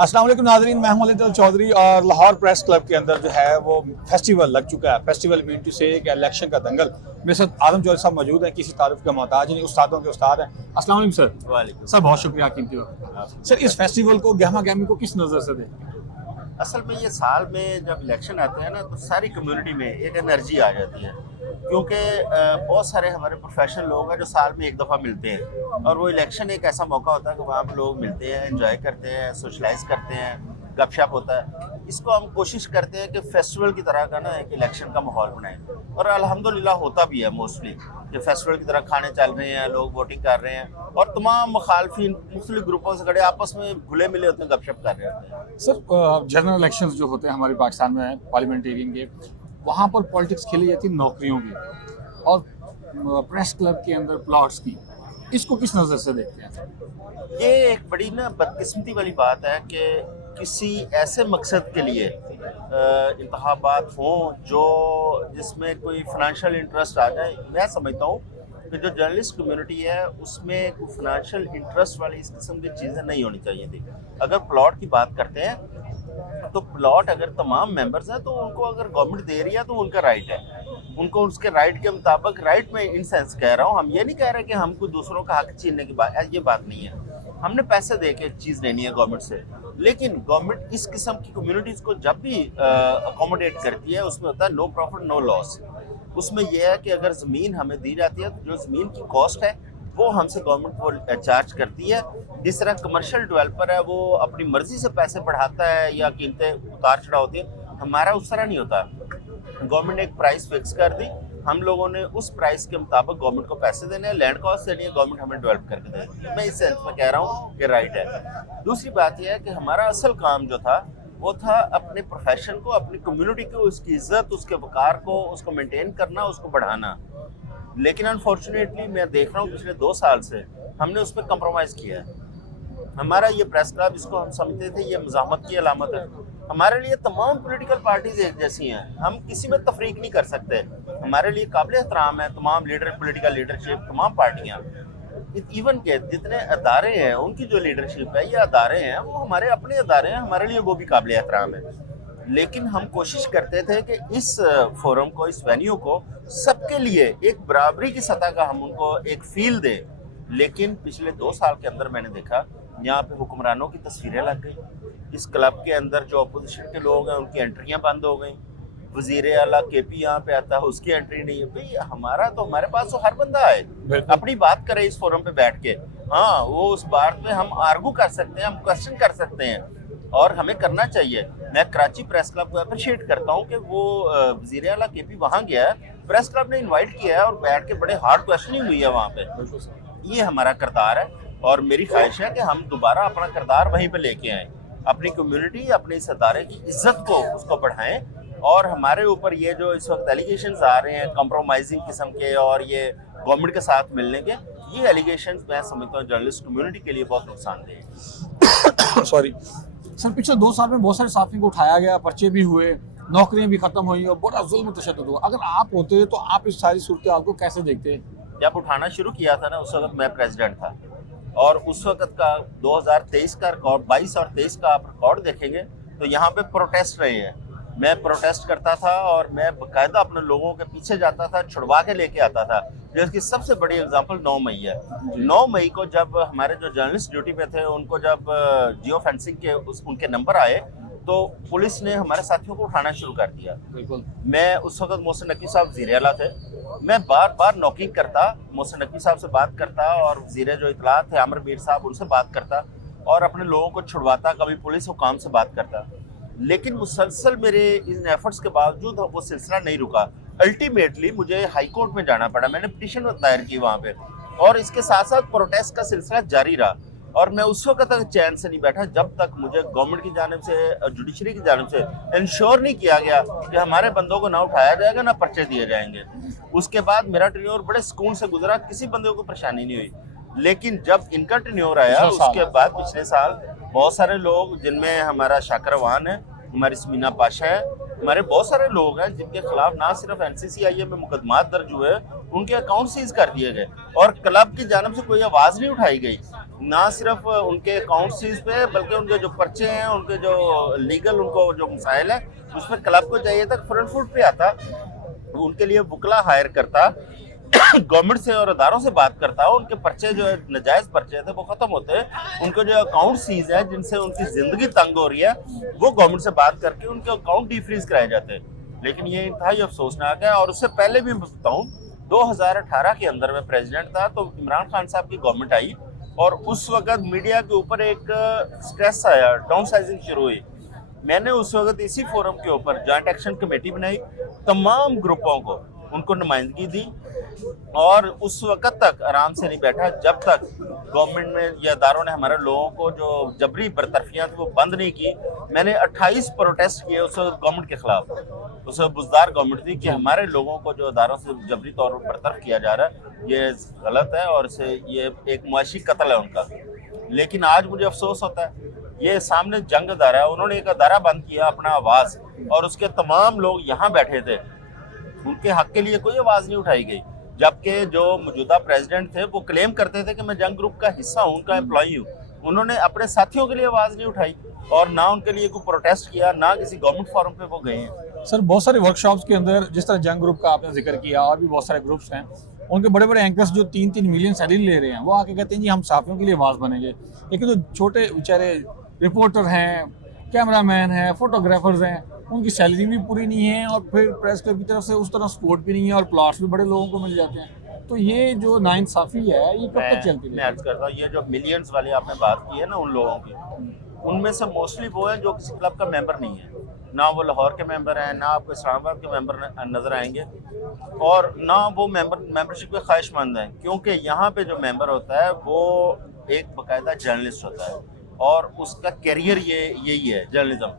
अस्सलाम वालेकुम नाज़रीन, मैं हूं अली चौधरी और लाहौर प्रेस क्लब के अंदर जो है वो फेस्टिवल लग चुका है। फेस्टिवल मीन टू से कि इलेक्शन का दंगल। मेरे साथ आदम चौधरी साहब मौजूद हैं, किसी तारुफ का मोहताज नहीं, उस्तादों के उस्ताद हैं। अस्सलाम वालेकुम सर। वालेकुम सर बहुत शुक्रिया कीमती वक्त। सर इस फेस्टिवल को गहमा गहमी को किस नज़र से देखते हैं? असल में ये साल में जब इलेक्शन आते हैं ना तो सारी कम्युनिटी में एक एनर्जी आ जाती है, क्योंकि बहुत सारे हमारे प्रोफेशनल लोग हैं जो साल में एक दफ़ा मिलते हैं और वो इलेक्शन एक ऐसा मौका होता है कि वहाँ पर लोग मिलते हैं, एंजॉय करते हैं, सोशलाइज करते हैं, गपशप होता है। इसको हम कोशिश करते हैं कि फेस्टिवल की तरह का ना एक इलेक्शन का माहौल बनाएं और अल्हम्दुलिल्लाह होता भी है मोस्टली कि फेस्टिवल की तरह खाने चल रहे हैं, लोग वोटिंग कर रहे हैं और तमाम मुखालफिन मुख्तलिफ ग्रुपों से खड़े आपस में घुले मिले होते हैं, गपशप कर रहे होते हैं। सर जनरल इलेक्शंस जो होते हैं हमारे पाकिस्तान में पार्लियामेंटेरियन के, वहाँ पर पॉलिटिक्स खेली जाती है नौकरियों की और प्रेस क्लब के अंदर प्लॉट्स की। इसको किस नज़र से देखते हैं? ये एक बड़ी ना बदकिस्मती वाली बात है कि किसी ऐसे मकसद के लिए इंतखाबात हों जो जिसमें कोई फाइनेंशियल इंटरेस्ट आ जाए। मैं समझता हूँ कि जो जर्नलिस्ट कम्युनिटी है उसमें कोई फाइनेंशियल इंटरेस्ट वाली इस किस्म की चीज़ें नहीं होनी चाहिए थी। अगर प्लॉट की बात करते हैं तो प्लॉट अगर तमाम मेंबर्स हैं तो उनको अगर गवर्नमेंट दे रही है तो उनका राइट है, उनको उसके राइट के मुताबिक, राइट में इन सेंस कह रहा हूँ, हम ये नहीं कह रहे कि हमको दूसरों का हक छीनने की बात, ये बात नहीं है। हमने पैसे दे के चीज़ लेनी है गवर्नमेंट से, लेकिन गवर्नमेंट इस किस्म की कम्युनिटीज़ को जब भी अकोमोडेट करती है उसमें होता है नो प्रॉफिट नो लॉस। उसमें यह है कि अगर ज़मीन हमें दी जाती है तो जो ज़मीन की कॉस्ट है वो हमसे गवर्नमेंट को चार्ज करती है। जिस तरह कमर्शियल डेवलपर है वो अपनी मर्जी से पैसे बढ़ाता है या कीमतें उतार चढ़ाव होती है, हमारा उस तरह नहीं होता। गवर्नमेंट ने एक प्राइस फिक्स कर दी, हम लोगों ने उस प्राइस के मुताबिक गवर्नमेंट को पैसे देने हैं, लैंड कॉस्ट देनी है, गवर्नमेंट हमें डेवलप करके देती है। मैं इस सेंस में कह रहा हूँ कि राइट है। दूसरी बात यह है कि हमारा असल काम जो था वो था अपने प्रोफेशन को, अपनी कम्युनिटी को, उसकी इज्जत, उसके वकार को, उसको मेंटेन करना, उसको बढ़ाना। लेकिन अनफॉर्चुनेटली मैं देख रहा हूँ पिछले 2 साल से हमने उस पर कंप्रोमाइज़ किया है। हमारा ये प्रेस क्लब, इसको हम समझते थे ये मज़ाहमत की अलामत है। हमारे लिए तमाम पॉलिटिकल पार्टीज एक जैसी हैं, हम किसी में तफरीक नहीं कर सकते। हमारे लिए काबिल एहतराम है तमाम लीडर, पॉलिटिकल लीडरशिप, तमाम पार्टियाँ, इवन के जितने अदारे हैं उनकी जो लीडरशिप है, ये अदारे हैं वो हमारे अपने अदारे हैं, हमारे लिए वो भी काबिल एहतराम है। लेकिन हम कोशिश करते थे कि इस फोरम को, इस वेन्यू को सबके लिए एक बराबरी की सतह का हम उनको एक फील दें। लेकिन पिछले 2 साल के अंदर मैंने देखा यहाँ पे हुक्मरानों की तस्वीरें लग गई। इस क्लब के अंदर जो अपोजिशन के लोग हैं उनकी एंट्रियाँ बंद हो गई। वज़ीर आला केपी यहाँ पे आता है, उसकी एंट्री नहीं है। भाई हमारा तो, हमारे पास तो हर बंदा आए, अपनी बात करे इस फोरम पे बैठ के। हाँ, वो उस बात पे हम आर्गू कर सकते हैं, हम क्वेश्चन कर सकते हैं और हमें करना चाहिए। मैं कराची प्रेस क्लब को अप्रिशिएट करता हूँ कि वो वज़ीर आला केपी वहाँ गया है, प्रेस क्लब ने इन्वाइट किया है और बैठ के बड़े हार्ड क्वेश्चनिंग हुई है वहाँ पे। ये हमारा किरदार है और मेरी ख्वाहिश है कि हम दोबारा अपना किरदार वहीं पे लेके आएँ, अपनी कम्युनिटी, अपने इस अदारे की इज्जत को, उसको बढ़ाएं। और हमारे ऊपर ये जो इस वक्त एलिगेशंस आ रहे हैं कंप्रोमाइजिंग किस्म के और ये गवर्नमेंट के साथ मिलने के, ये एलिगेशंस मैं समझता हूँ जर्नलिस्ट कम्युनिटी के लिए बहुत नुकसानदेह है। सॉरी सर, पिछले 2 साल में बहुत सारे साथियों को उठाया गया, पर्चे भी हुए, नौकरियां भी खत्म हुई और बड़ा जुल्म तशद्दुद हुआ। अगर आप होते तो आप इस सारी सूरत को कैसे देखते? जब उठाना शुरू किया था ना उस वक्त मैं प्रेसिडेंट था और उस वक्त का 2023 का रिकॉर्ड, 22 और 23 का आप रिकॉर्ड देखेंगे तो यहाँ पे प्रोटेस्ट रहे हैं। मैं प्रोटेस्ट करता था और मैं बाकायदा अपने लोगों के पीछे जाता था, छुड़वा के लेके आता था। जिसकी सबसे बड़ी एग्जांपल 9 मई है। 9 मई को जब हमारे जो जर्नलिस्ट ड्यूटी पे थे उनको जब जियो फेंसिंग के उनके नंबर आए तो पुलिस ने हमारे साथियों को उठाना शुरू कर दिया। बिल्कुल। मैं उस वक्त मोहसिन नकवी साहब वज़ीर आला थे, मैं बार बार नॉकिंग करता, मोहसिन नकवी साहब से बात करता और वज़ीर जो इत्तलात थे आमिर मीर साहब, उनसे बात करता और अपने लोगों को छुड़वाता, कभी पुलिस हुकाम से बात करता। लेकिन मुसलसल मेरे इन एफर्ट्स के बावजूद वो सिलसिला नहीं रुका। अल्टीमेटली मुझे हाई कोर्ट में जाना पड़ा, मैंने पिटीशन दायर की वहाँ पे और इसके साथ साथ प्रोटेस्ट का सिलसिला जारी रहा। और मैं उस वक्त तक चैन से नहीं बैठा जब तक मुझे गवर्नमेंट की जानिब से, जुडिशरी की जानिब से इंश्योर नहीं किया गया कि हमारे बंदों को ना उठाया जाएगा, ना पर्चे दिए जाएंगे। उसके बाद मेरा टेन्योर बड़े सुकून से गुजरा, किसी बंदे को परेशानी नहीं हुई। लेकिन जब इनका टेन्योर आया उसके बाद पिछले साल बहुत सारे लोग, जिनमें हमारा शाकर अवान है, हमारी स्मीना पाशा है, हमारे बहुत सारे लोग हैं जिनके खिलाफ ना सिर्फ NCCIA में मुकदमात दर्ज हुए, उनके अकाउंट सीज कर दिए गए और क्लब की जानिब से कोई आवाज़ नहीं उठाई गई। ना सिर्फ उनके अकाउंट सीज पे बल्कि उनके जो पर्चे हैं, उनके जो लीगल उनको जो मसाइल है उस पर क्लब को चाहिए था फ्रंट फुट पे आता, उनके लिए वकला हायर करता, गवर्नमेंट से और अदारों से बात करता हो, उनके पर्चे जो है नजायज पर्चे थे वो खत्म होते हैं, उनके जो अकाउंट सीज है जिनसे उनकी जिंदगी तंग हो रही है वो गवर्नमेंट से बात करके उनके अकाउंट डिफ्रीज कराए जाते हैं। लेकिन ये इंतहाई अफसोसनाक है। और उससे पहले भी मैं बताऊं 2018 के अंदर मैं प्रेसिडेंट था तो इमरान खान साहब की गवर्नमेंट आई और उस वक्त मीडिया के ऊपर एक स्ट्रेस आया, डाउन साइजिंग शुरू हुई। मैंने उस वक्त इसी फोरम के ऊपर जॉइंट एक्शन कमेटी बनाई, तमाम ग्रुपों को उनको नुमाइंदगी दी और उस वक्त तक आराम से नहीं बैठा जब तक गवर्नमेंट में या अदारों ने हमारे लोगों को जो जबरी बरतरफियाँ थी वो बंद नहीं की। मैंने 28 प्रोटेस्ट किए उस वक्त गवर्नमेंट के खिलाफ, उस वक्त बुजदार गवर्नमेंट थी कि हमारे लोगों को जो अदारों से जबरी तौर पर बरतरफ किया जा रहा है ये गलत है और इसे ये एक मुआशी कत्ल है उनका। लेकिन आज मुझे अफसोस होता है ये सामने जंग अदारा है, उन्होंने एक अदारा बंद किया अपना आवाज़ और उसके तमाम लोग यहाँ बैठे थे, उनके हक के लिए कोई आवाज़ नहीं उठाई गई। जबकि जो मौजूदा प्रेसिडेंट थे वो क्लेम करते थे कि मैं जंग ग्रुप का हिस्सा हूँ, उनका एम्प्लॉई हूँ, उन्होंने अपने साथियों के लिए आवाज़ नहीं उठाई और ना उनके लिए कोई प्रोटेस्ट किया, ना किसी गवर्नमेंट फोरम पे वो गए हैं। सर बहुत सारे वर्कशॉप्स के अंदर जिस तरह जंग ग्रुप का आपने जिक्र किया और भी बहुत सारे ग्रुप्स हैं, उनके बड़े बड़े एंकर्स जो 3-3 मिलियन सैलरी ले रहे हैं वो आके कहते हैं जी हम साथियों के लिए आवाज़ बनेंगे। लेकिन जो छोटे बेचारे रिपोर्टर हैं, कैमरामैन हैं, फोटोग्राफर्स हैं, उनकी सैलरी भी पूरी नहीं है और फिर प्रेस क्लब की तरफ से उस तरह सपोर्ट भी नहीं है और प्लॉट्स भी बड़े लोगों को मिल जाते हैं। तो ये जो नाइंसाफ़ी है ये कब तक चलती है? मैं अर्ज करता हूँ ये जो मिलियंस वाली आपने बात की है ना उन लोगों की, उनमें से मोस्टली वो हैं जो किसी क्लब का मेंबर नहीं है, ना वो लाहौर के मेंबर हैं, ना आपको इस्लामाबाद के मेंबर नज़र आएंगे और ना वो मेंबरशिप के ख्वाहिशमंद हैं। क्योंकि यहाँ पे जो मेंबर होता है वो एक बाकायदा जर्नलिस्ट होता है और उसका कैरियर यही है जर्नलिज्म।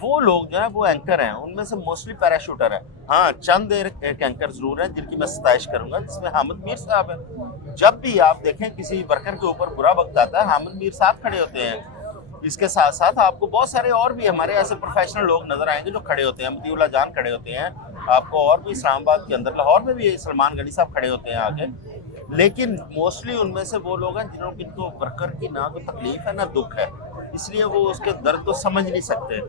वो लोग जो है वो एंकर हैं, उनमें से मोस्टली पैराशूटर है। हाँ, चंद एक एंकर जरूर हैं जिनकी मैं सताइश करूंगा, जिसमें हामिद मीर साहब हैं। जब भी आप देखें किसी वर्कर के ऊपर बुरा वक्त आता है हामिद मीर साहब खड़े होते हैं। इसके साथ साथ आपको बहुत सारे और भी हमारे ऐसे प्रोफेशनल लोग नजर आएंगे जो खड़े होते हैं, मतीउल्लाह जान खड़े होते हैं, आपको और भी इस्लामाबाद के अंदर, लाहौर में भी सलमान गनी साहब खड़े होते हैं आगे। लेकिन मोस्टली उनमें से वो लोग हैं जिनको वर्कर की ना तो तकलीफ है ना दुख है, इसलिए वो उसके दर्द को समझ नहीं सकते।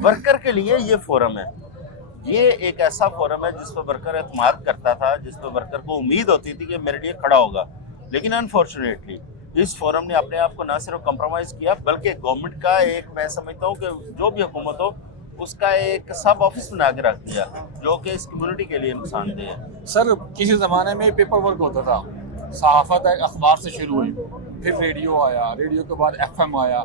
वर्कर के लिए ये फोरम है, ये एक ऐसा फोरम है जिस पर वर्कर एतमाद करता था, जिस पर वर्कर को उम्मीद होती थी कि मेरे लिए खड़ा होगा। लेकिन अनफॉर्चुनेटली इस फोरम ने अपने आप को ना सिर्फ कंप्रोमाइज़ किया बल्कि गवर्नमेंट का एक, मैं समझता हूँ कि जो भी हुकूमत हो उसका एक सब ऑफिस बना के रख दिया जो कि इस कम्युनिटी के लिए नुकसानदेह है। सर किसी ज़माने में पेपर वर्क होता था, सहाफ़त अखबार से शुरू हुई, फिर रेडियो आया, रेडियो के बाद FM आया,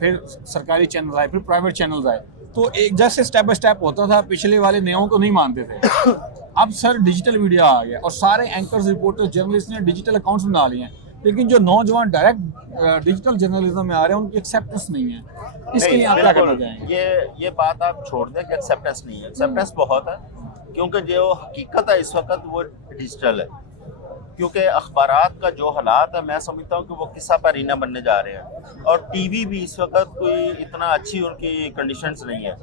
फिर सरकारी चैनल आए, फिर प्राइवेट चैनल्स आए। तो एक जैसे स्टेप बाय स्टेप होता था, पिछले वाले नियमों को नहीं मानते थे। अब सर डिजिटल मीडिया आ गया और सारे एंकर्स, रिपोर्टर्स, जर्नलिस्ट ने डिजिटल अकाउंट्स बना लिए हैं, लेकिन जो नौजवान डायरेक्ट डिजिटल जर्नलिज्म में आ रहे हैं उनकी एक्सेप्टेंस नहीं है। इसके लिए आप क्या करना चाहेंगे? ये बात आप छोड़ दें कि एक्सेप्टेंस नहीं है, एक्सेप्टेंस बहुत है क्योंकि जो हकीकत है इस वक्त वो डिजिटल है। क्योंकि अखबारात का जो हालात है मैं समझता हूँ कि वो किस्सा पैरीना बनने जा रहे हैं और टीवी भी इस वक्त कोई इतना अच्छी उनकी कंडीशंस नहीं है।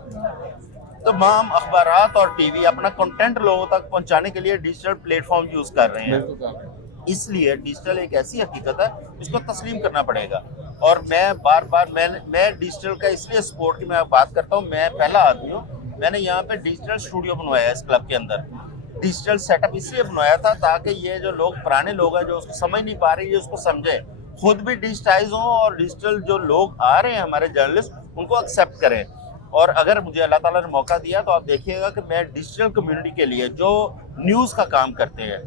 तमाम अखबारात और टीवी अपना कंटेंट लोगों तक पहुँचाने के लिए डिजिटल प्लेटफॉर्म यूज़ कर रहे हैं। इसलिए डिजिटल एक ऐसी हकीकत है इसको तस्लीम करना पड़ेगा। और मैं बार मैं डिजिटल का इसलिए सपोर्ट की मैं बात करता हूँ, मैं पहला आदमी हूँ, मैंने यहाँ पे डिजिटल स्टूडियो बनवाया है इस क्लब के अंदर। डिजिटल सेटअप इसलिए बनवाया था ताकि ये जो लोग पुराने लोग हैं जो उसको समझ नहीं पा रहे ये उसको समझे, खुद भी डिजिटाइज हों और डिजिटल जो लोग आ रहे हैं हमारे जर्नलिस्ट उनको एक्सेप्ट करें। और अगर मुझे अल्लाह ताला ने मौका दिया तो आप देखिएगा कि मैं डिजिटल कम्युनिटी के लिए जो न्यूज़ का काम करते हैं,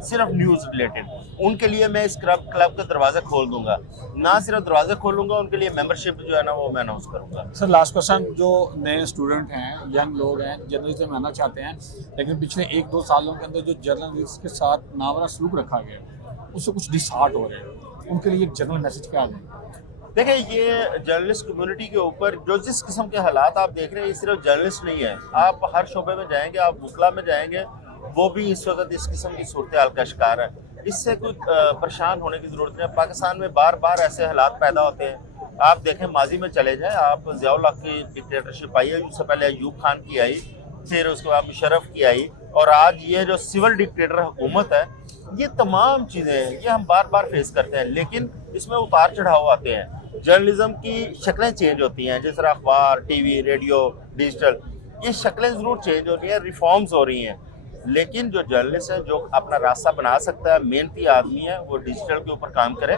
सिर्फ न्यूज़ रिलेटेड, उनके लिए मैं इस क्लब के दरवाजे खोल दूंगा। ना सिर्फ दरवाजे खोलूंगा, उनके लिए मेंबरशिप जो है ना वो मैं अनाउंस करूंगा। सर लास्ट क्वेश्चन, जो नए स्टूडेंट हैं, यंग लोग हैं, जर्नलिज्म में आना चाहते हैं लेकिन पिछले 1-2 सालों के अंदर जो जर्नलिस्ट के साथ नावरा सलूक रखा गया उससे कुछ डिसहार्ट हो रहे हैं, उनके लिए एक जनरल मैसेज क्या है? देखिए, ये जर्नलिस्ट कम्युनिटी के ऊपर जो जिस किस्म के हालात आप देख रहे हैं ये सिर्फ जर्नलिस्ट नहीं है, आप हर शोबे में जाएंगे, आप वकला में जाएंगे, वो भी इस वक्त इस किस्म की सूरत हाल का शिकार है। इससे कोई परेशान होने की ज़रूरत नहीं है। पाकिस्तान में बार बार ऐसे हालात पैदा होते हैं। आप देखें माजी में चले जाएं, आप ज़ियाउल हक की डिक्टेटरशिप आई है, उससे पहले अयूब खान की आई, फिर उसके बाद मुशर्रफ की आई और आज ये जो सिविल डिक्टेटर हुकूमत है, ये तमाम चीज़ें ये हम बार बार फेस करते हैं, लेकिन इसमें उतार चढ़ाव आते हैं। जर्नलिज्म की शक्लें चेंज होती हैं, जिस तरह अखबार, टीवी, रेडियो, डिजिटल, ये शक्लें ज़रूर चेंज हो रही हैं, रिफॉर्म्स हो रही हैं, लेकिन जो जर्नलिस्ट है, जो अपना रास्ता बना सकता है, मेहनती आदमी है, वो डिजिटल के ऊपर काम करे,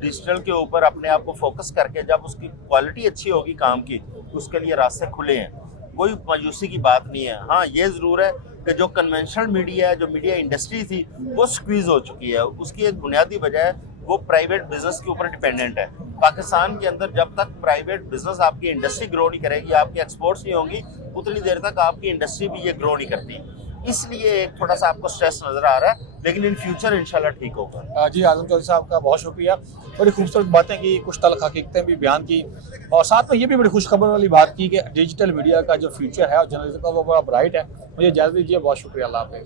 डिजिटल के ऊपर अपने आप को फोकस करके जब उसकी क्वालिटी अच्छी होगी काम की, उसके लिए रास्ते खुले हैं, कोई मायूसी की बात नहीं है। हाँ, ये ज़रूर है कि जो कन्वेंशनल मीडिया है, जो मीडिया इंडस्ट्री थी, वो स्क्वीज़ हो चुकी है। उसकी एक बुनियादी वजह है वो प्राइवेट बिजनेस के ऊपर डिपेंडेंट है। पाकिस्तान के अंदर जब तक प्राइवेट बिजनेस आपकी इंडस्ट्री ग्रो नहीं करेगी, आपकी एक्सपोर्ट्स नहीं होंगी, उतनी देर तक आपकी इंडस्ट्री भी ये ग्रो नहीं करती। इसलिए एक थोड़ा सा आपको स्ट्रेस नज़र आ रहा है, लेकिन इन फ्यूचर इंशाल्लाह ठीक होगा। जी आजम चौधरी साहब का बहुत शुक्रिया। बड़ी खूबसूरत बातें की, कुछ तल्ख हकीकतें भी बयान की, और साथ में ये भी बड़ी खुशखबर वाली बात की कि डिजिटल मीडिया का जो फ्यूचर है और जर्नलिज्म का वो बड़ा ब्राइट है। मुझे इजाज़त दीजिए, बहुत शुक्रिया, अल्लाह हाफ़िज़।